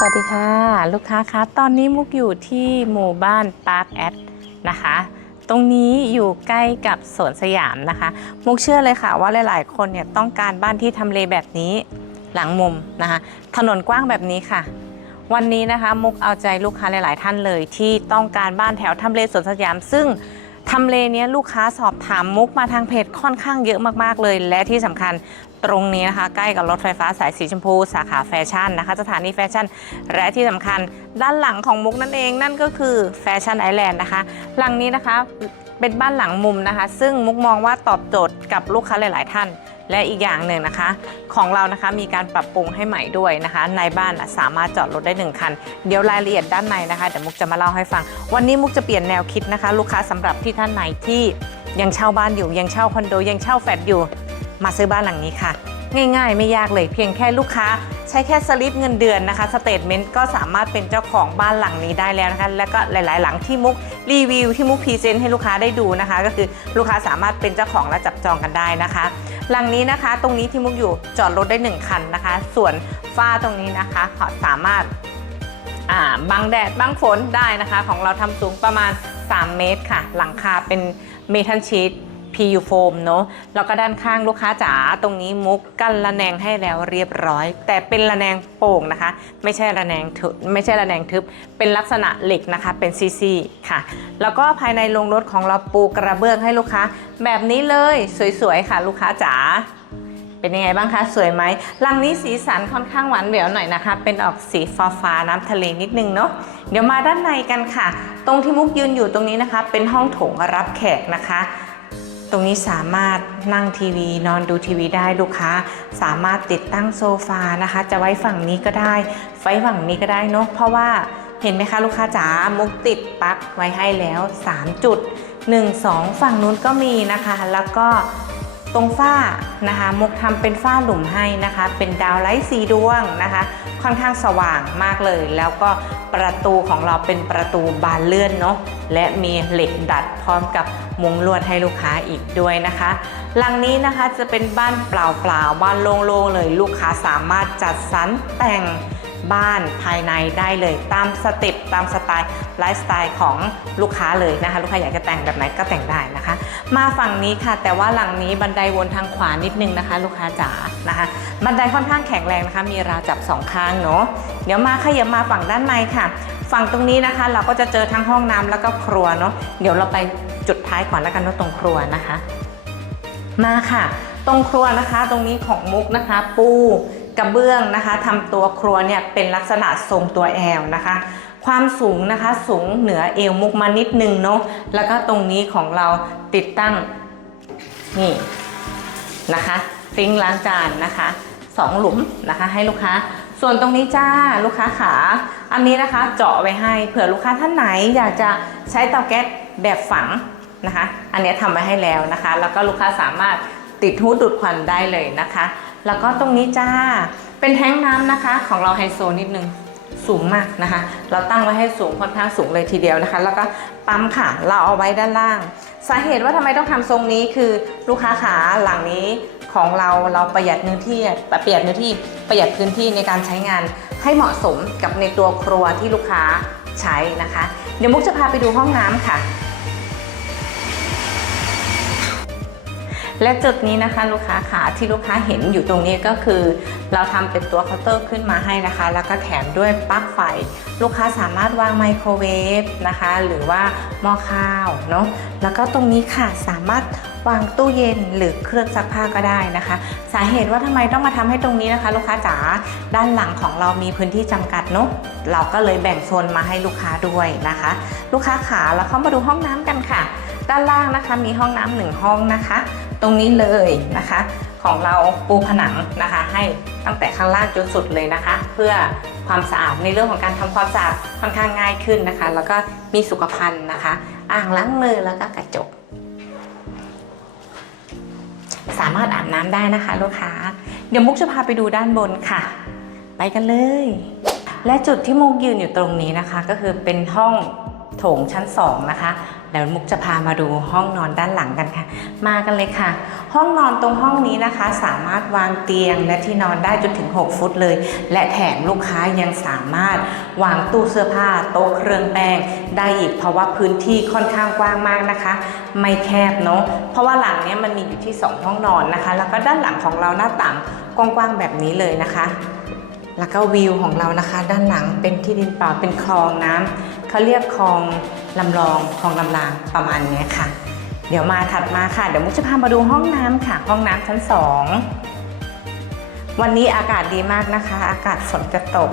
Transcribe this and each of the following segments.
สวัสดีค่ะ ลูกค้าคะตอนนี้มุกอยู่ที่หมู่บ้านปาร์คแอดนะคะ ตรงนี้อยู่ใกล้กับสวนสยามนะคะ มุกเชื่อเลยค่ะว่าหลาย ๆ คนเนี่ยต้องการบ้านที่ทำเลแบบนี้หลังมุมนะคะ ถนนกว้างแบบนี้ค่ะ วันนี้นะคะมุกเอาใจลูกค้าหลาย ๆ ท่านเลยที่ต้องการบ้านแถวทำเลสวนสยาม ซึ่งทำเลเนี้ยลูกค้าสอบถามมุกมาทางเพจค่อนข้างเยอะมาก ๆ เลย และที่สำคัญ ตรงนี้นะคะ ใกล้กับรถไฟฟ้าสายสีชมพู สาขาแฟชั่นนะคะ สถานีแฟชั่น และที่สำคัญด้านหลังของมุกนั่นเองนั่นก็คือแฟชั่นไอแลนด์นะคะ หลังนี้นะคะเป็นบ้านหลังมุมนะคะ ซึ่งมุกมองว่าตอบโจทย์กับลูกค้าหลาย ๆ ท่านและอีกอย่างหนึ่งนะคะ ของเรานะคะมีการปรับปรุงให้ใหม่ด้วยนะคะ ในบ้านสามารถจอดรถได้หนึ่งคัน เดี๋ยวรายละเอียดด้านในนะคะเดี๋ยวมุกจะมาเล่าให้ฟัง วันนี้มุกจะเปลี่ยนแนวคิดนะคะ ลูกค้าสำหรับที่ท่านไหนที่ยังเช่าบ้านอยู่ยังเช่าคอนโดยังเช่าแฟลตอยู่ มาซื้อบ้านหลังนี้ค่ะ ง่ายๆ ไม่ยากเลยเพียงแค่ลูกค้า ใช้แค่สลิปเงินเดือนนะคะสเตทเมนต์ก็สามารถเป็นเจ้าของบ้านหลังนี้ได้แล้วนะคะ แล้วก็หลายๆ หลังที่มุกรีวิวที่มุกพรีเซนต์ให้ลูกค้าได้ดูนะคะ ก็คือลูกค้าสามารถเป็นเจ้าของและจับจองกันได้นะคะ หลังนี้นะคะ ตรงนี้ที่มุกอยู่จอดรถได้ 1 คันนะคะ ส่วนฝ้าตรงนี้นะคะสามารถบังแดดบังฝนได้นะคะ ของเราทำสูงประมาณ 3 เมตรค่ะ หลังคาเป็นเมทัลชีต PU โฟมเนาะแล้วก็ด้านข้างลูกค้าจ๋าตรงนี้มุกกันระแนงให้แล้วเรียบร้อย แต่เป็นระแนงโป่งนะคะ ไม่ใช่ระแนงทึบไม่ใช่ระแนงทึบ เป็นลักษณะเหล็กนะคะเป็นซีซีค่ะ แล้วก็ภายในโรงรถของเราปูกระเบื้องให้ลูกค้า แบบนี้เลยสวยๆค่ะ ลูกค้าจ๋าเป็นยังไงบ้างคะ สวยไหมรังนี้สีสันค่อนข้างหวานแหววหน่อยนะคะ เป็นออกสีฟ้าฟ้าน้ำทะเลนิดนึงเนาะเดี๋ยวมาด้านในกันค่ะ ตรงที่มุกยืนอยู่ตรงนี้นะคะ เป็นห้องโถงรับแขกนะคะ รงนี้สามารถนั่งทีวี นอนดูทีวีได้ลูกค้า สามารถติดตั้งโซฟานะคะ จะไว้ฝั่งนี้ก็ได้ ไว้ฝั่งนี้ก็ได้เนาะเพราะว่าเห็นไหมคะลูกค้าจ๋ามุกติดปลั๊กไว้ให้แล้ว 3 จุด 1 2 ฝั่งนู้นก็มีนะคะ แล้วก็ ตรงฝ้านะคะมุกทำเป็นฝ้าหลุมให้นะคะ เป็นดาวไลท์สีดวงนะคะ ค่อนข้างสว่างมากเลย แล้วก็ประตูของเราเป็นประตูบานเลื่อนเนาะและมีเหล็กดัดพร้อมกับมุงลวดให้ลูกค้าอีกด้วยนะคะหลังนี้นะคะจะเป็นบ้านเปล่าๆบ้านโล่งๆเลยลูกค้าสามารถจัดสรรแต่งบ้านภายในได้เลยตามสเต็ปตามสไตล์ ไลฟ์สไตล์ของลูกค้าเลยนะคะ ลูกค้าอยากจะแต่งแบบไหนก็แต่งได้นะคะ มาฝั่งนี้ค่ะ แต่ว่าหลังนี้บันไดวนทางขวานิดนึงนะคะ ลูกค้าจ๋านะคะ บันไดค่อนข้างแข็งแรงนะคะ มีราวจับสองข้างเนาะเดี๋ยวมาขยับมาฝั่งด้านในค่ะ ฝั่งตรงนี้นะคะ เราก็จะเจอทั้งห้องน้ำแล้วก็ครัวเนาะเดี๋ยวเราไปจุดท้ายก่อนแล้วกันเนาะตรงครัวนะคะ มาค่ะ ตรงครัวนะคะตรงนี้ของมุกนะคะ ปูกระเบื้องนะคะทำตัวครัวเนี่ยเป็นลักษณะทรงตัวแอลนะคะ ความสูงนะคะสูงเหนือเอวมุกมานิดนึงเนาะแล้วก็ตรงนี้ของเราติดตั้งนี่นะคะซิงล้างจานนะคะสองหลุมนะคะให้ลูกค้า ส่วนตรงนี้จ้าลูกค้าขา อันนี้นะคะเจาะไว้ให้เผื่อลูกค้าท่านไหนอยากจะใช้เตาแก๊สแบบฝังนะคะ อันนี้ทำไว้ให้แล้วนะคะ แล้วก็ลูกค้าสามารถติดหูดูดควันได้เลยนะคะ แล้วก็ตรงนี้จ้าเป็นแท้งน้ำนะคะของเราไฮโซนิดนึง สูงมากนะคะ เราตั้งไว้ให้สูงค่อนข้างสูงเลยทีเดียวนะคะ แล้วก็ปั๊มค่ะ เราเอาไว้ด้านล่าง สาเหตุว่าทำไมต้องทำทรงนี้คือลูกค้าขาหลังนี้ของเราเราประหยัดเนื้อที่ประหยัดเนื้อที่ประหยัดพื้นที่ในการใช้งานให้เหมาะสมกับในตัวครัวที่ลูกค้าใช้นะคะ เดี๋ยวมุกจะพาไปดูห้องน้ำค่ะ และจุดนี้นะคะลูกค้าขาที่ลูกค้าเห็นอยู่ตรงนี้ก็คือ เราทำเป็นตัวเคาน์เตอร์ขึ้นมาให้นะคะ แล้วก็แถมด้วยปลั๊กไฟ ลูกค้าสามารถวางไมโครเวฟนะคะ หรือว่าหม้อข้าวเนาะแล้วก็ตรงนี้ค่ะสามารถวางตู้เย็นหรือเครื่องซักผ้าก็ได้นะคะ สาเหตุว่าทำไมต้องมาทำให้ตรงนี้นะคะ ลูกค้าจ๋าด้านหลังของเรามีพื้นที่จำกัดเนาะเราก็เลยแบ่งโซนมาให้ลูกค้าด้วยนะคะ ลูกค้าขาแล้วเข้ามาดูห้องน้ำกันค่ะ ด้านล่างนะคะมีห้องน้ำหนึ่งห้องนะคะ ตรงนี้เลยนะคะ ของเราปูผนังนะคะ ให้ตั้งแต่ข้างล่างจนสุดเลยนะคะ เพื่อความสะอาดในเรื่องของการทำความสะอาดค่อนข้างง่ายขึ้นนะคะ แล้วก็มีสุขภัณฑ์นะคะ อ่างล้างมือแล้วก็กระจก สามารถอาบน้ำได้นะคะลูกค้า เดี๋ยวมุกจะพาไปดูด้านบนค่ะ ไปกันเลย และจุดที่มุกยืนอยู่ตรงนี้นะคะ ก็คือเป็นห้องโถงชั้น 2 นะคะ เดี๋ยวมุกจะพามาดูห้องนอนด้านหลังกันค่ะ มากันเลยค่ะ ห้องนอนตรงห้องนี้นะคะ สามารถวางเตียงและที่นอนได้จนถึง 6 ฟุตเลย และแถมลูกค้ายังสามารถวางตู้เสื้อผ้าโต๊ะเครื่องแป้งได้อีกเพราะว่าพื้นที่ค่อนข้างกว้างมากนะคะ ไม่แคบเนาะเพราะว่าหลังเนี้ยมันมีอยู่ที่ 2 ห้องนอนนะคะ แล้วก็ด้านหลังของเราหน้าต่างกว้างๆแบบนี้เลยนะคะ แล้วก็วิวของเรานะคะ ด้านหลังเป็นที่ดินเปล่าเป็นคลองน้ำ เขาเรียกคลองลำลองคลองลำลางประมาณนี้ค่ะ เดี๋ยวมาถัดมาค่ะ เดี๋ยวมุกจะพามาดูห้องน้ำค่ะ ห้องน้ำชั้นสองวันนี้อากาศดีมากนะคะ อากาศฝนจะตก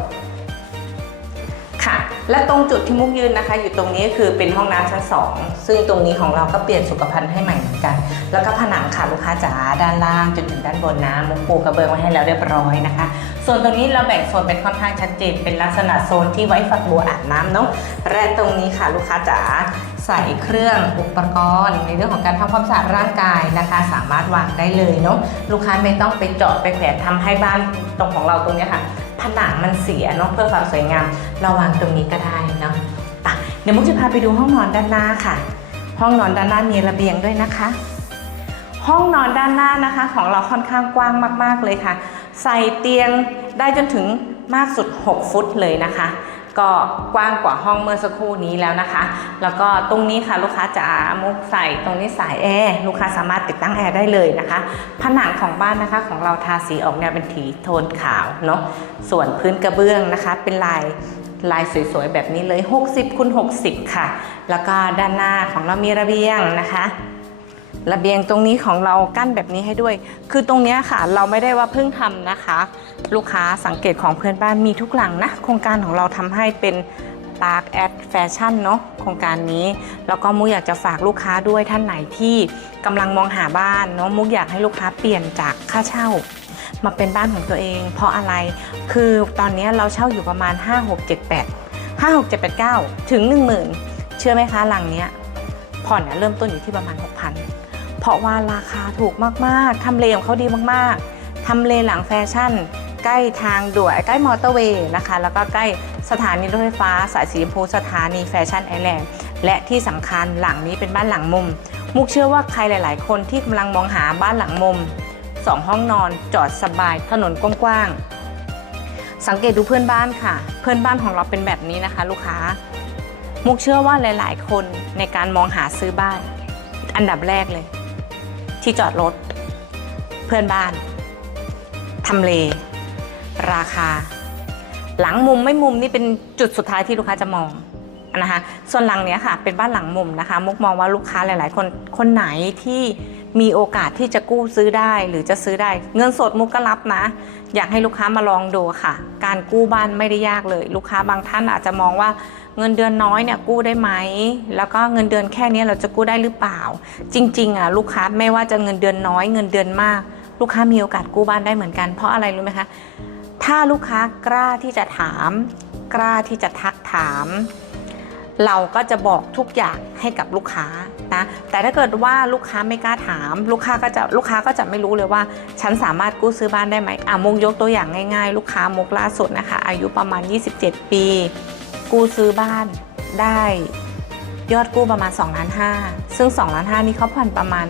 และตรงจุดที่มุกยืนนะคะ อยู่ตรงนี้คือเป็นห้องน้ำชั้น2ซึ่งตรงนี้ของเราก็เปลี่ยนสุขภัณฑ์ให้ใหม่เหมือนกัน แล้วก็ผนังค่ะลูกค้าจ๋าด้านล่างจนถึงด้านบนนะมุกปูกระเบื้องไว้ให้แล้วเรียบร้อยนะคะ ส่วนตรงนี้เราแบ่งโซนเป็นค่อนข้างชัดเจนเป็นลักษณะโซนที่ไว้ฝักบัวอาบน้ำเนาะและตรงนี้ค่ะลูกค้าจ๋า ใส่เครื่องอุปกรณ์ ในเรื่องของการทำความสะอาดร่างกายนะคะ สามารถวางได้เลยเนาะลูกค้าไม่ต้องไปเจาะไปแขวนทำให้บ้านตรงของเราตรงนี้ค่ะ ผนังมันเสียเนาะเพื่อความสวยงามเราวางตรงนี้ก็ได้เนาะอะเดี๋ยวมุกจะพาไปดูห้องนอนด้านหน้าค่ะ ห้องนอนด้านหน้ามีระเบียงด้วยนะคะ ห้องนอนด้านหน้านะคะ ของเราค่อนข้างกว้างมาก ๆเลยค่ะ ใส่เตียงได้จนถึงมากสุด 6 ฟุตเลยนะคะ ก็กว้างกว่าห้องเมื่อสักครู่นี้แล้วนะคะ แล้วก็ตรงนี้ค่ะลูกค้าจะมุกใส่ตรงนี้สายแอร์ลูกค้าสามารถติดตั้งแอร์ได้เลยนะคะ ผนังของบ้านนะคะของเราทาสีออกแนวเป็นสีโทนขาวเนาะส่วนพื้นกระเบื้องนะคะ เป็นลายลายสวยๆแบบนี้เลย 60คูณ60 ค่ะ แล้วก็ด้านหน้าของเรามีระเบียงนะคะ ระเบียงตรงนี้ของเรากั้นแบบนี้ให้ด้วย คือตรงนี้ค่ะ เราไม่ได้ว่าเพิ่งทำนะคะ ลูกค้าสังเกตของเพื่อนบ้านมีทุกหลังนะ โครงการของเราทำให้เป็น Park at Fashion เนาะโครงการนี้ แล้วก็มุกอยากจะฝากลูกค้าด้วยท่านไหนที่กำลังมองหาบ้านเนาะมุกอยากให้ลูกค้าเปลี่ยนจากค่าเช่า มาเป็นบ้านของตัวเอง เพราะอะไรคือตอนนี้เราเช่าอยู่ประมาณ 5 6 7 8 5 6 7 8 9 ถึง 10,000 เชื่อไหมคะหลังเนี้ยผ่อนเนเริ่มต้นอยู่ที่ประมาณ6 เพราะว่าราคาถูกมากๆทำเลของเขาดีมากๆทำเลหลังแฟชั่น ใกล้ทางด่วนใกล้มอเตอร์เวย์นะคะ แล้วก็ใกล้สถานีรถไฟฟ้า สายสีชมพูสถานีแฟชั่นไอแลนด์และที่สำคัญหลังนี้เป็นบ้านหลังมุม มุกเชื่อว่าใครหลาย ๆ คนที่กำลังมองหาบ้านหลังมุมสองห้องนอนจอดสบายถนนกว้างๆสังเกตดูเพื่อนบ้านค่ะ เพื่อนบ้านของเราเป็นแบบนี้นะคะ ลูกค้า มุกเชื่อว่าหลาย ๆ คนในการมองหาซื้อบ้าน อันดับแรกเลย ที่จอดรถ เพื่อนบ้านทำเล ราคา หลังมุมไม่มุมนี่เป็นจุดสุดท้ายที่ลูกค้าจะมองนะคะส่วนหลังเนี้ยค่ะ เป็นบ้านหลังมุมนะคะ มุกมองว่าลูกค้าหลาย ๆ คนคนไหนที่ มีโอกาสที่จะกู้ซื้อได้หรือจะซื้อได้ เงินสดมุกก็รับนะ อยากให้ลูกค้ามาลองดูค่ะ การกู้บ้านไม่ได้ยากเลย ลูกค้าบางท่านอาจจะมองว่าเงินเดือนน้อยเนี่ยกู้ได้ไหม แล้วก็เงินเดือนแค่นี้เราจะกู้ได้หรือเปล่า จริงๆอะลูกค้าไม่ว่าจะเงินเดือนน้อยเงินเดือนมาก ลูกค้ามีโอกาสกู้บ้านได้เหมือนกัน เพราะอะไรรู้ไหมคะ ถ้าลูกค้ากล้าที่จะถาม กล้าที่จะทักถาม เราก็จะบอกทุกอย่างให้กับลูกค้านะแต่ถ้าเกิดว่าลูกค้าไม่กล้าถาม ลูกค้าก็จะลูกค้าก็จะไม่รู้เลยว่า ฉันสามารถกู้ซื้อบ้านได้ไหมอะมุกยกตัวอย่างง่ายๆ ลูกค้ามุกล่าสุดนะคะ อายุประมาณ 27 ปี กู้ซื้อบ้านได้ยอดกู้ประมาณ2ล้าน5ซึ่ง2ล้าน5นี่เขาผ่อนประมาณ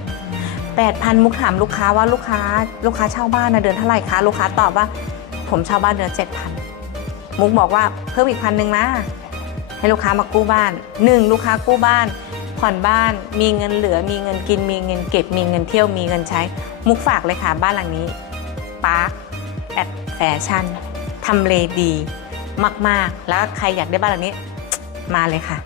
8,000 8,000 มุกถามลูกค้าว่าลูกค้าลูกค้าเช่าบ้านนะเดือนเท่าไหร่คะลูกค้าตอบว่า ผมเช่าบ้านเดือน7,000 มุกบอกว่าเพิ่มอีกพันหนึ่งนะ ให้ลูกค้ามากู้บ้าน 1. ลูกค้ากู้บ้าน ผ่อนบ้าน มีเงินเหลือ มีเงินกิน มีเงินเก็บ มีเงินเที่ยว มีเงินใช้ มุกฝากเลยค่ะบ้านหลังนี้ปาร์คแอดแฟชั่นทำเลดี มาก ๆ แล้วใครอยากได้บ้านหลังนี้มาเลยค่ะ